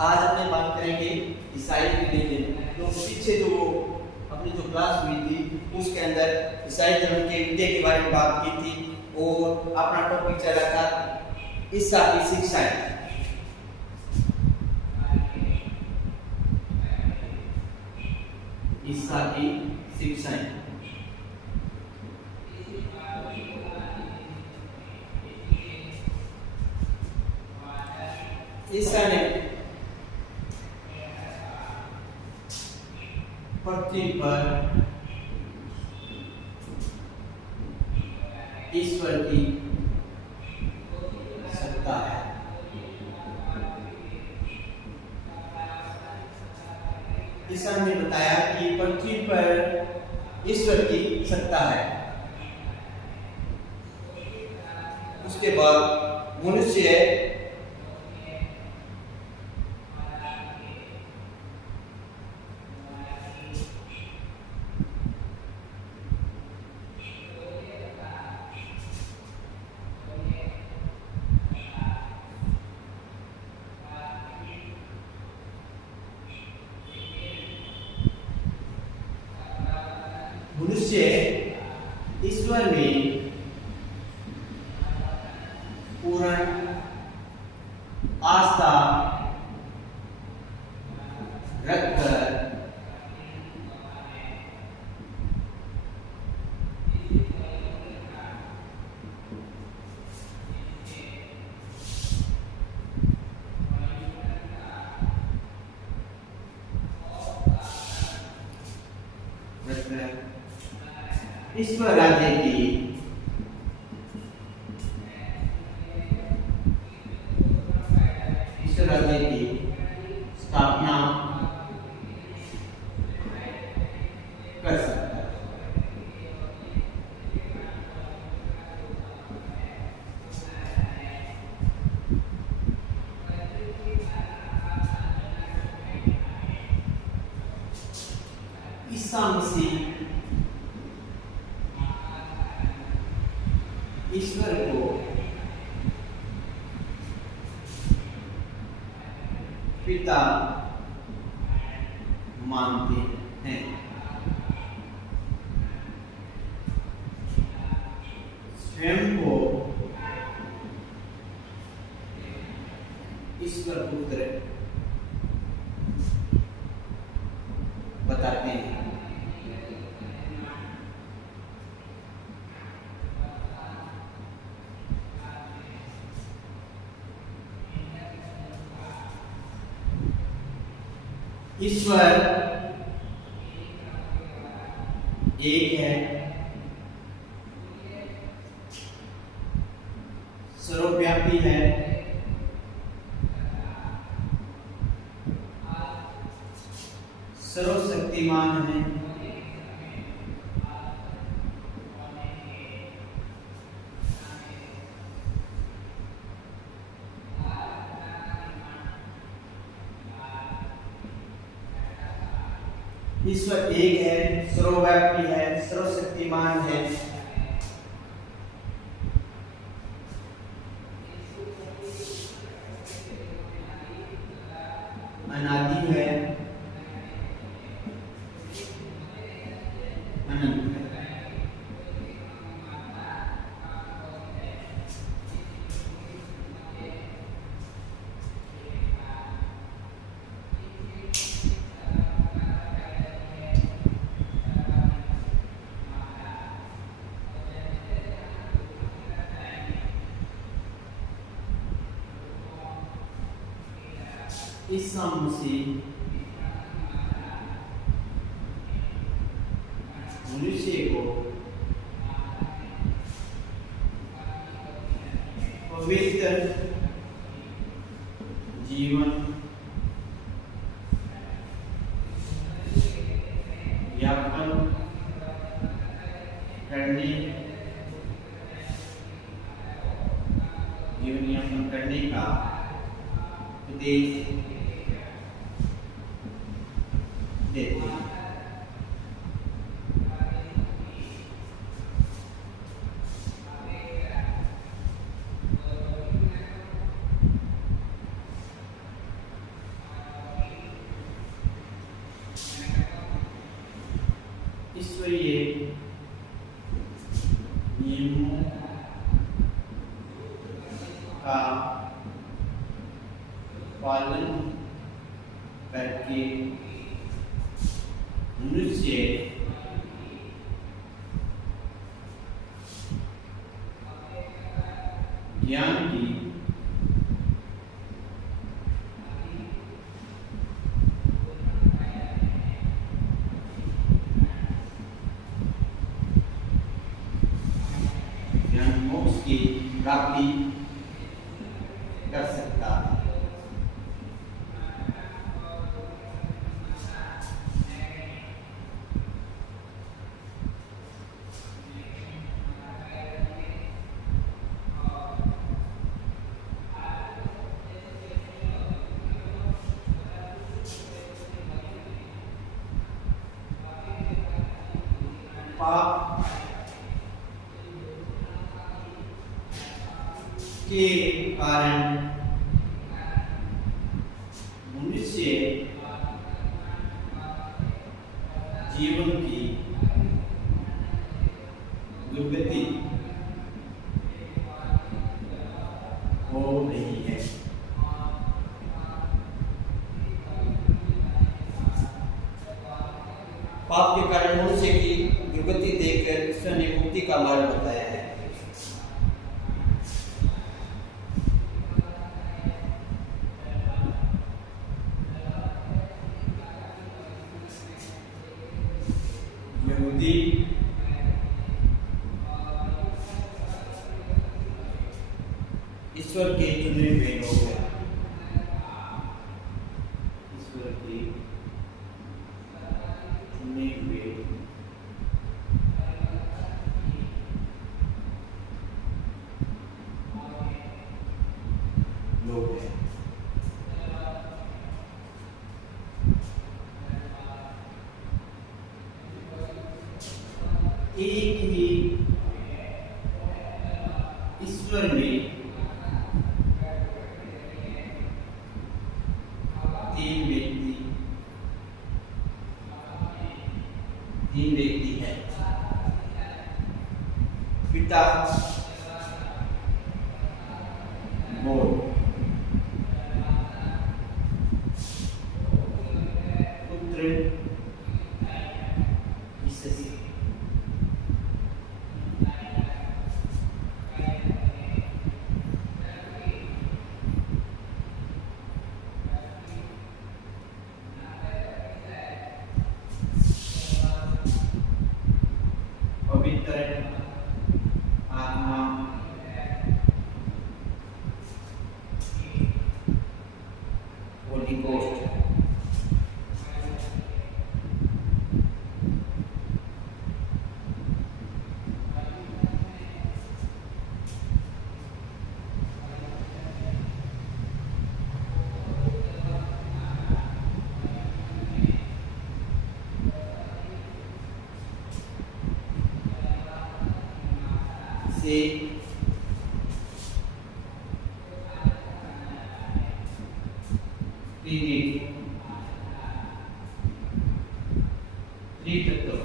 आज अपने बात करेंगे ईसाई रिलीजन। तो पीछे जो अपनी जो क्लास हुई थी उसके अंदर ईसाई धर्म के विद्या के बारे में बात की थी और अपना टॉपिक चला था ईसा की शिक्षाएं। ईसा की शिक्षाएं। ईसा ने पृथ्वी पर ईश्वर की सत्ता है। ईसा ने बताया कि पृथ्वी पर ईश्वर की सत्ता है। उसके बाद मनुष्य ईश्वर में पूर्ण आस्था रखकर ईश्वर राज्य की स्थापना कर सकता है। ईसा मसीह ईश्वर को पिता मानते हैं। स्वयं को ईश्वर पुत्र बताते हैं। ईश्वर एक है, सर्वव्यापी है, सर्वशक्तिमान है, ईश्वर एक है, सर्वव्यापी है, सर्वशक्तिमान है, अनादि है, अनंत है। ईसा मसीह मनुष्य को पवित्र जीवन यापन करने का उपदेश देते हैं। ईश्वरीय नियमों का पालन करके मनुष्य ज्ञान की मोक्ष की प्राप्ति कर सकता है। पाप के कारण मनुष्य जीवन की दुर्गति हो रही है। पाप के कारण मनुष्य की दुर्गति देखकर ईश्वर ने मुक्ति का मार्ग बताया है। यहूदी ईश्वर के चुने हुए लोग हैं। ईश्वर के चुने हुए लोग हैं। एक ही ईश्वर में तीन व्यक्ति है। पिता, पुत्र, पवित्र आत्मा, होली गोस्ट। से त्रितत्व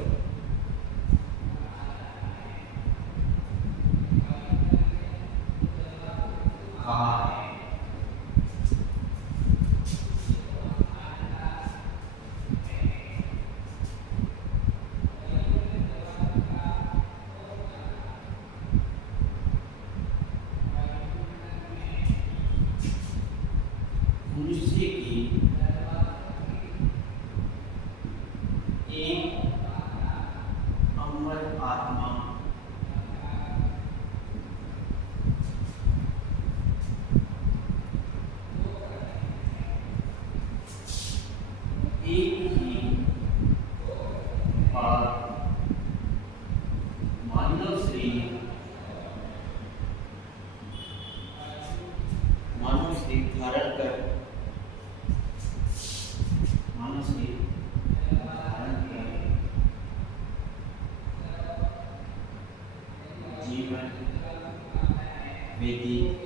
कहा है। मनुष्य की एक अमर आत्मा एक ही बार मानव शरीर धारण कर जीवन व्यतीत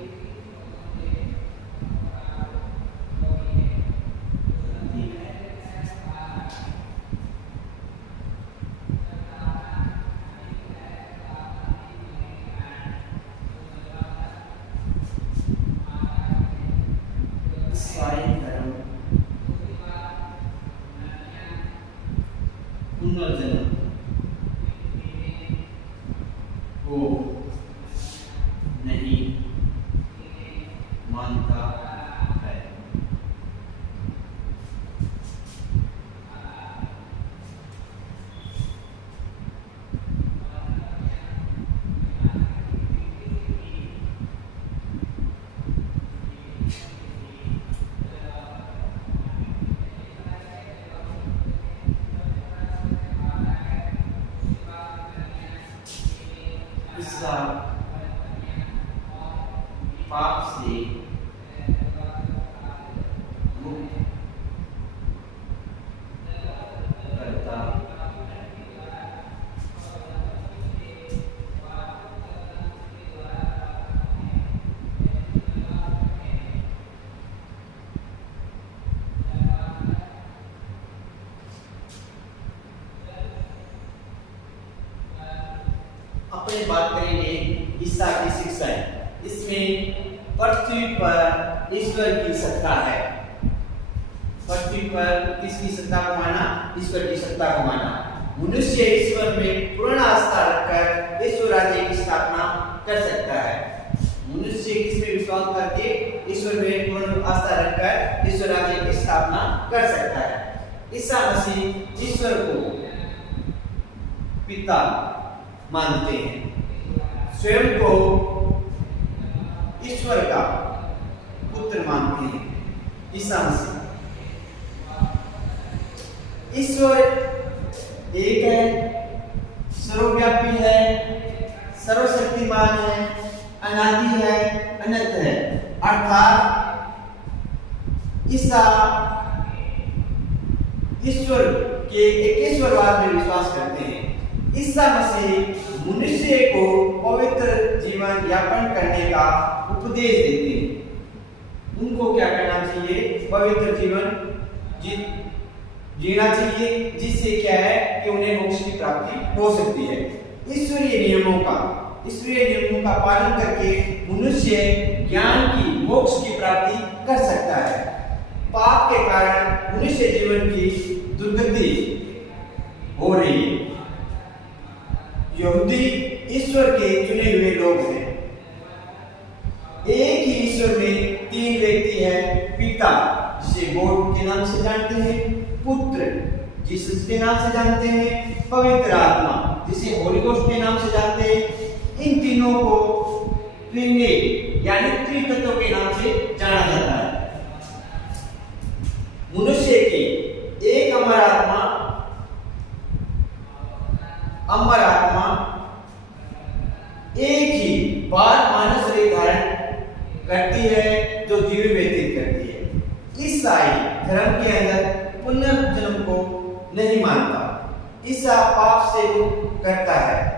पुनर्जन्म को नहीं मानता है। इसका पाप से मुक्त करता अपने बात करेंगे ईसा की शिक्षा है। इसमें पृथ्वी पर ईश्वर की सत्ता है। पृथ्वी पर किसकी सत्ता को माना? ईश्वर की सत्ता को माना। मनुष्य ईश्वर में पूर्ण आस्था रखकर ईश्वर राज्य की स्थापना कर सकता है। मनुष्य किसमें विश्वास करके ईश्वर में पूर्ण आस्था रखकर ईश्वर राज्य की स्थापना कर सकता है। ईसा मसीह ईश्वर को पिता मानते हैं, स्वयं को ईश्वर का पुत्र मानते हैं। ईसा मसीह ईश्वर एक है, सर्वव्यापी है, सर्वशक्तिमान है, अनादि है, अनंत है। अर्थात ईसा ईश्वर के एकेश्वरवाद में विश्वास करते हैं। ईसा मसीह मनुष्य को पवित्र जीवन यापन करने का उपदेश देते हैं। उनको क्या करना चाहिए? पवित्र जीवन जीना चाहिए, जिससे क्या है कि उन्हें मोक्ष की प्राप्ति हो सकती है। ईश्वरीय नियमों का पालन करके मनुष्य ज्ञान की मोक्ष की प्राप्ति कर सकता है। पाप के कारण मनुष्य जीवन की दुर्गति हो रही है। यहूदी ईश्वर के चुने हुए लोग हैं। एक ही ईश्वर में तीन व्यक्ति हैं। पिता, जिसे गॉड के नाम से जानते हैं, पुत्र जीसस के नाम से जानते हैं, पवित्र आत्मा जिसे होली गोस्ट के नाम से जानते हैं। इन तीनों को त्रिनेत्र यानी त्रितत्व के नाम से जाना जाता है। मनुष्य की एक अमर आत्मा एक ही बार मानव शरीर धारण करती है, जो जीवन व्यतीत करती है। ईसाई धर्म के अंदर पुनर्जन्म को नहीं मानता। ईसा पाप से मुक्त करता है।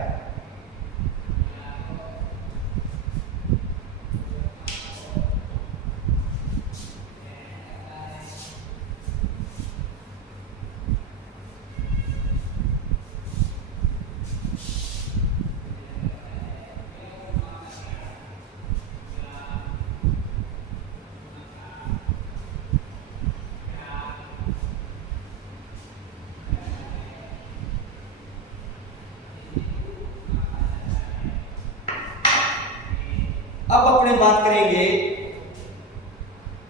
अब अपने बात करेंगे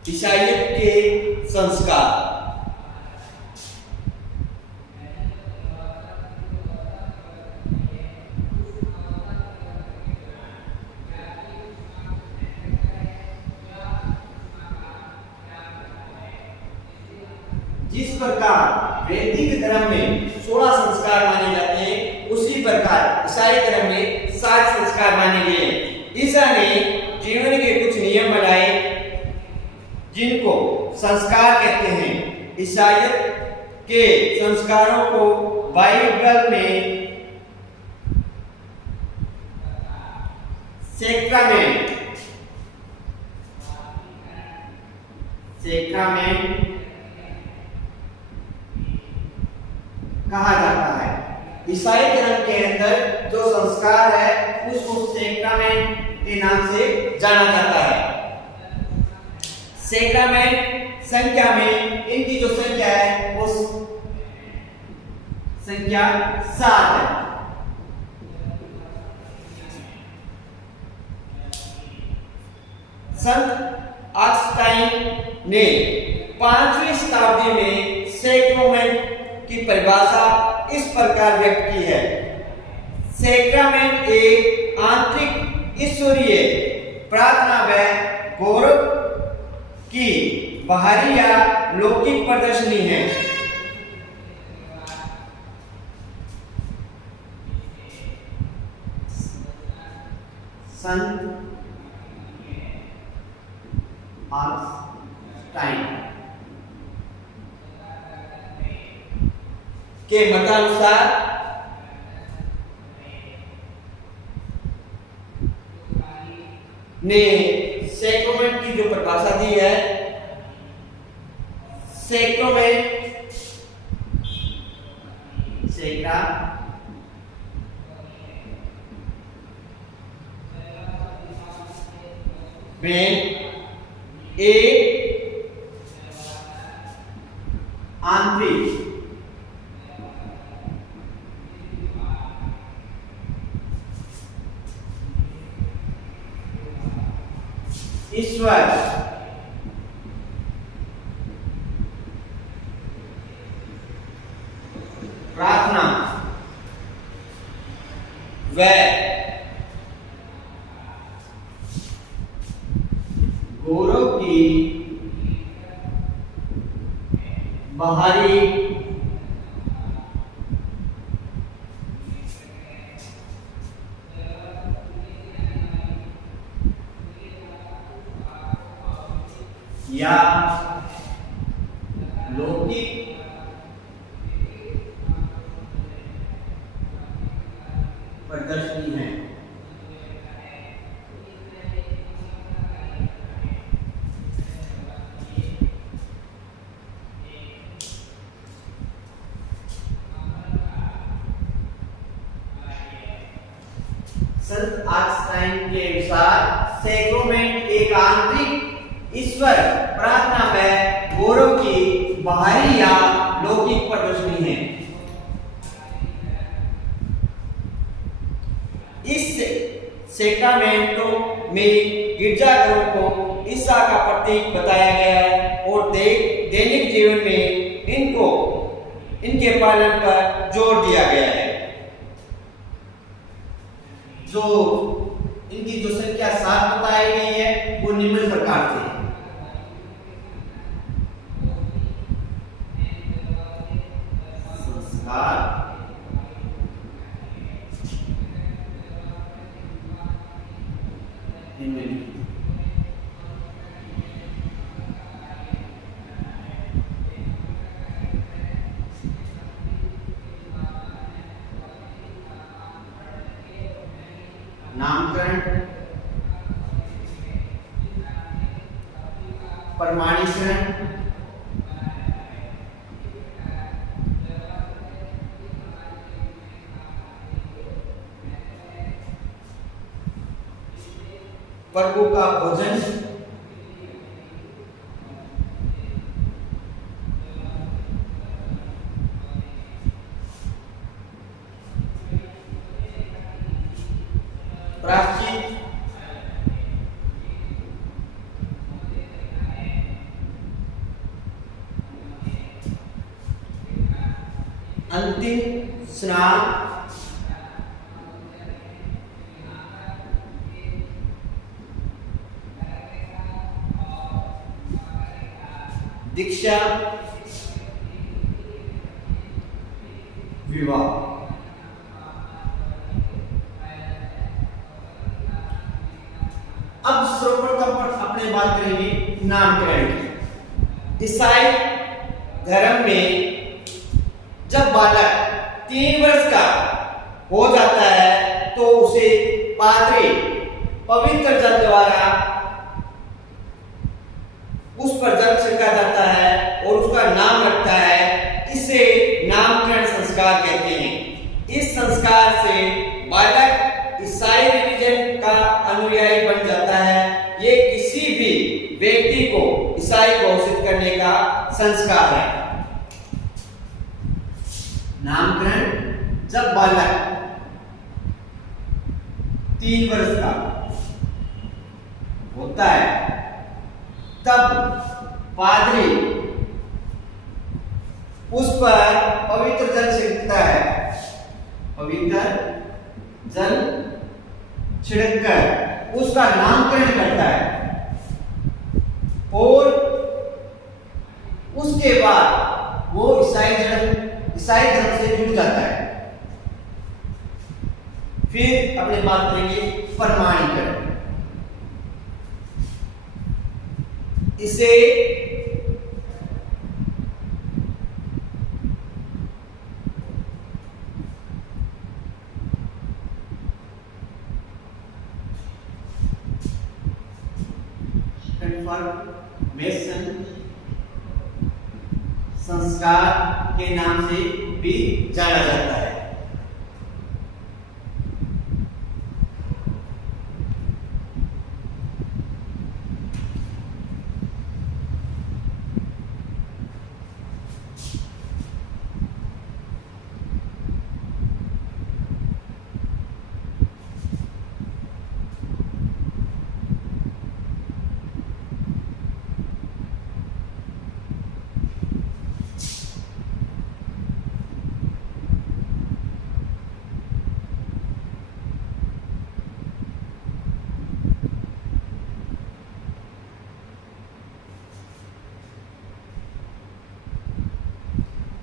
ईसाइयत के संस्कार। जिस प्रकार वैदिक धर्म में 16 संस्कार माने जाते हैं, उसी प्रकार ईसाई धर्म में 7 संस्कार माने गए हैं। ईसा ने जीवन के कुछ नियम बनाए, जिनको संस्कार कहते हैं। ईसाइयत के संस्कारों को बाइबल में सैक्रामेंट कहा जाता है। ईसाई धर्म के अंदर जो संस्कार है उसको सैक्रामेंट के नाम से जाना जाता है। सैक्रामेंट संख्या में इनकी जो संख्या है वो संख्या 7 है। संत ऑगस्टाइन ने 5वीं शताब्दी में सैक्रामेंट की परिभाषा इस प्रकार व्यक्त की है। सैक्रामेंट एक आंतरिक ईश्वरीय प्रार्थना व गौरव की बाहरी या लौकिक प्रदर्शनी है। संत ऑगस्टाइन के मतानुसार ने सैक्रामेंट की जो परिभाषा दी है, सैक्रामेंट एक आंतरिक ईश्वर प्रार्थना व गौरव की बाहरी या लौकिक प्रदर्शनी है। संत ऑगस्टाइन के अनुसार सैक्रामेंट एक आंतरिक ईश्वर प्रार्थना में गौरव की बाहरी या लौकिक प्रदर्शनी है। इस सैक्रामेंटों में गिरजाघरों को ईसा का प्रतीक बताया गया है और दैनिक जीवन में इनके पालन पर जोर दिया गया है। जो इनकी जो संख्या 7 बताई गई है वो निम्न प्रकार से संस्कार, नामकरण, प्रमाणीकरण, प्रभु का भोजन, प्रायश्चित, अंतिम स्नान, दीक्षा, विवाह। अब सर्वप्रथम पर अपने बात करेंगे नामकरण की। ईसाई धर्म में जब बालक 3 वर्ष का हो जाता है तो उसे पादरी पवित्र जल द्वारा उस पर जल छिड़का जाता है और उसका नाम रखता है। इसे नामकरण संस्कार कहते हैं। इस संस्कार से बालक ईसाई रिलीजन का अनुयायी बन जाता है। ये किसी भी व्यक्ति को ईसाई घोषित करने का संस्कार है। नामकरण जब बालक 3 वर्ष का होता है तब पादरी उस पर पवित्र जल छिड़कता है, पवित्र जल छिड़ककर उसका नामकरण करता है और उसके बाद वो ईसाई धर्म से जुड़ जाता है। फिर अपने बात करेंगे प्रमाणीकरण। इसे कन्फर्मेशन संस्कार के नाम से भी जाना जाता है।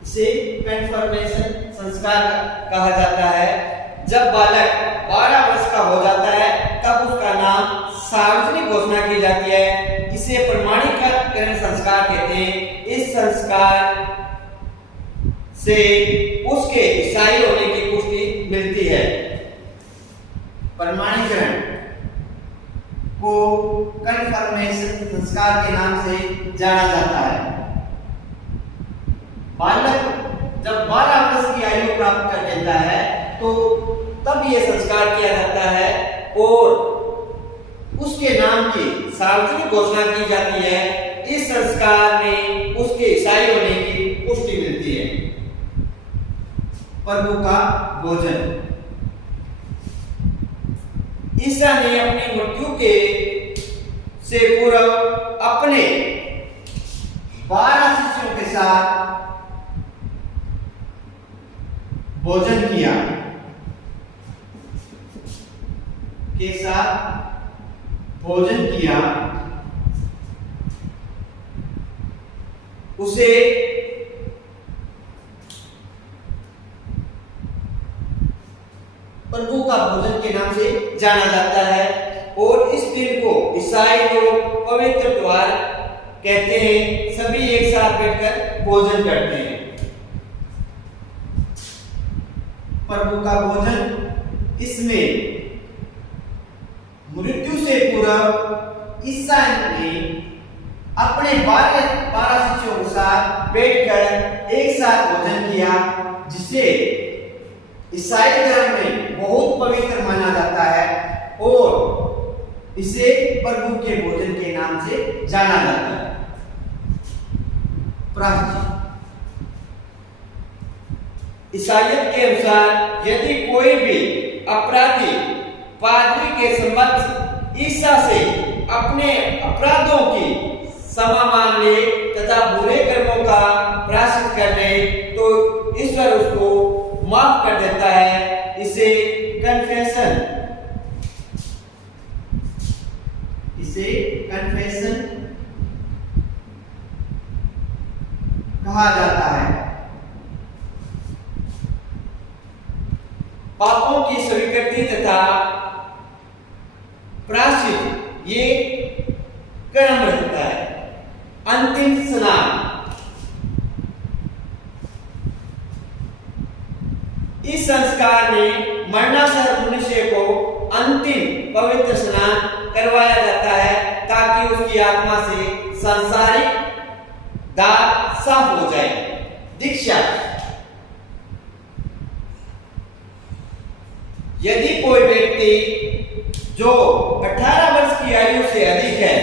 इसे कन्फर्मेशन संस्कार कहा जाता है। जब बालक 12 वर्ष का हो जाता है तब उसका नाम सार्वजनिक घोषणा की जाती है। इसे प्रमाणीकरण संस्कार कहते हैं। इस संस्कार से उसके ईसाई होने की पुष्टि मिलती है। प्रमाणीकरण को कन्फर्मेशन संस्कार के नाम से जाना जाता है। बालक जब 12 वर्ष की आयु प्राप्त कर लेता है तो तब यह संस्कार किया जाता है और उसके नाम की सार्वजनिक घोषणा की जाती है। इस संस्कार में उसके ईसाई होने की पुष्टि मिलती है। प्रभु का भोजन। ईसा ने अपनी मृत्यु के से पूर्व अपने 12 शिष्यों के साथ भोजन किया, के साथ भोजन किया। उसे प्रभु का भोजन के नाम से जाना जाता है और इस दिन को ईसाई लोग पवित्र त्योहार कहते हैं। सभी एक साथ बैठकर भोजन करते हैं। प्रभु का भोजन, इसमें मृत्यु से पूर्व ईसा ने अपने 12 शिष्यों के साथ बैठकर एक साथ भोजन किया, जिसे ईसाई धर्म में बहुत पवित्र माना जाता है और इसे प्रभु के भोजन के नाम से जाना जाता है। प्रायश्चित। ईसाईयत के अनुसार यदि कोई भी अपराधी पादरी के समक्ष ईसा से अपने अपराधों की क्षमा मांग ले तथा बुरे कर्मों का प्रायश्चित कर ले तो ईश्वर उसको माफ कर देता है। इसे कन्फेशन कहा जाता है। पापों की स्वीकृति तथा प्रायश्चित ये क्रम रहता है। अंतिम स्नान। इस संस्कार में मरणासन्न मनुष्य को अंतिम पवित्र स्नान करवाया जाता है ताकि उसकी आत्मा से सांसारिक दाग साफ हो जाए। दीक्षा। यदि कोई व्यक्ति जो 18 वर्ष की आयु से अधिक है,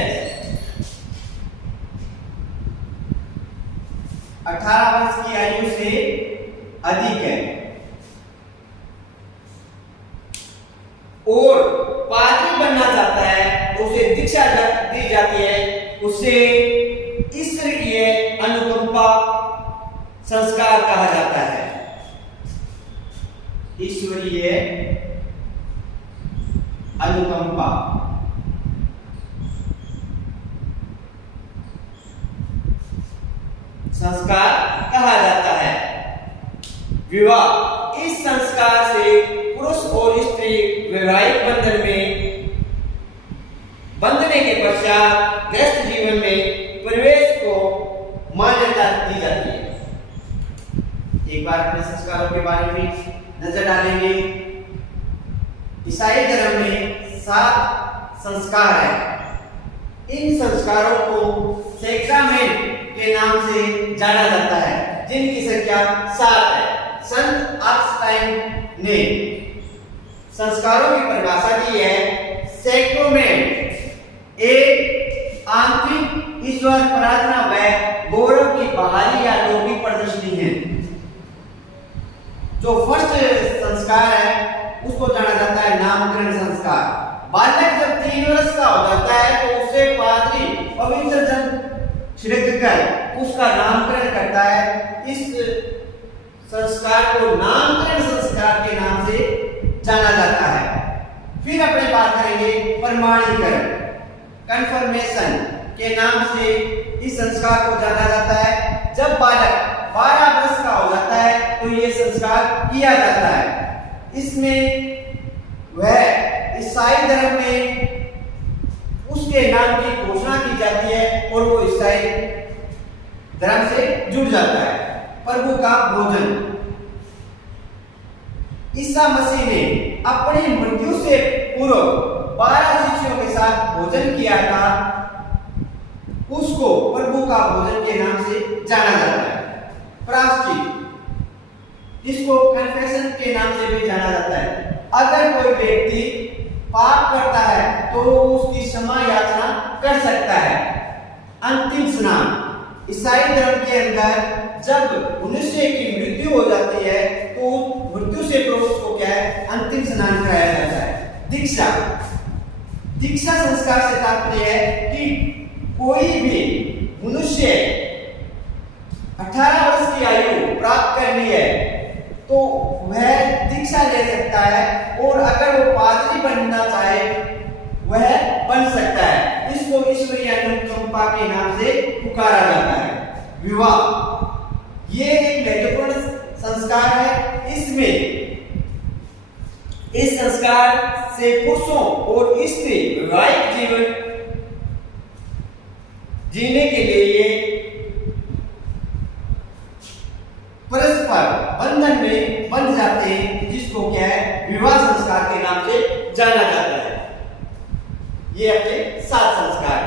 18 वर्ष की आयु से अधिक है। और पादरी बनना चाहता है तो उसे दीक्षा दी जाती है, उसे ईश्वरीय अनुकंपा संस्कार कहा जाता है। ईश्वरीय अनुकंपा संस्कार कहा जाता है। विवाह, इस संस्कार से पुरुष और स्त्री वैवाहिक बंधन में बंधने के पश्चात गृहस्थ जीवन में प्रवेश को मान्यता दी जाती है। एक बार अपने संस्कारों के बारे में नजर डालेंगे। ईसाई धर्म में 7 संस्कार है। इन संस्कारों को सैक्रामेंट के नाम से जाना जाता है, जिनकी संख्या 7 है। संत ऑगस्टाइन ने संस्कारों की परिभाषा दी है। सैक्रामेंट एक आंतरिक ईश्वर प्रार्थना व गौरव की बाहरी या लौकिक प्रदर्शनी है। जो फर्स्ट संस्कार है उसको जाना जाता है नामकरण संस्कार। बालक जब 3 वर्ष का हो जाता है तो उसे पादरी पवित्र जल छिड़ककर उसका नामकरण करता है। इस संस्कार को नामकरण संस्कार के नाम से जाना जाता है। फिर अपने बात करेंगे प्रमाणीकरण, कन्फर्मेशन के नाम से इस संस्कार को जाना जाता है। जब बालक 12 वर्ष का हो जाता है तो ये संस्कार किया जाता है। इसमें वह ईसाई धर्म में उसके नाम की घोषणा की जाती है और वो ईसाई धर्म से जुड़ जाता है। प्रभु का भोजन, ईसा मसीह ने अपनी मृत्यु से पूर्व 12 शिष्यों के साथ भोजन किया था, उसको प्रभु का भोजन के नाम से जाना जाता है। प्रायश्चित, इसको कन्फेशन के नाम से भी जाना जाता है। अगर कोई व्यक्ति पाप करता है तो उसकी क्षमा याचना कर सकता है। अंतिम स्नान, ईसाई धर्म के अंदर जब मनुष्य की मृत्यु हो जाती है तो मृत्यु से पूर्व को क्या है, अंतिम स्नान कराया जाता है। दीक्षा, दीक्षा संस्कार से तात्पर्य है कि कोई भी मनुष्य 18 वर्ष की आयु प्राप्त करनी है तो वह दीक्षा ले सकता है, और अगर वो पादरी बनना चाहे वह बन सकता है। इसको ईश्वरीय अनुकंपा के नाम से पुकारा जाता है। विवाह, ये एक महत्वपूर्ण संस्कार है। इसमें इस संस्कार से पुरुषों और स्त्री वैवाहिक जीवन जीने के लिए परस्पर बंधन में बंध जाते हैं, जिसको क्या है, विवाह संस्कार के नाम से जाना जाता है। ये अपने 7 संस्कार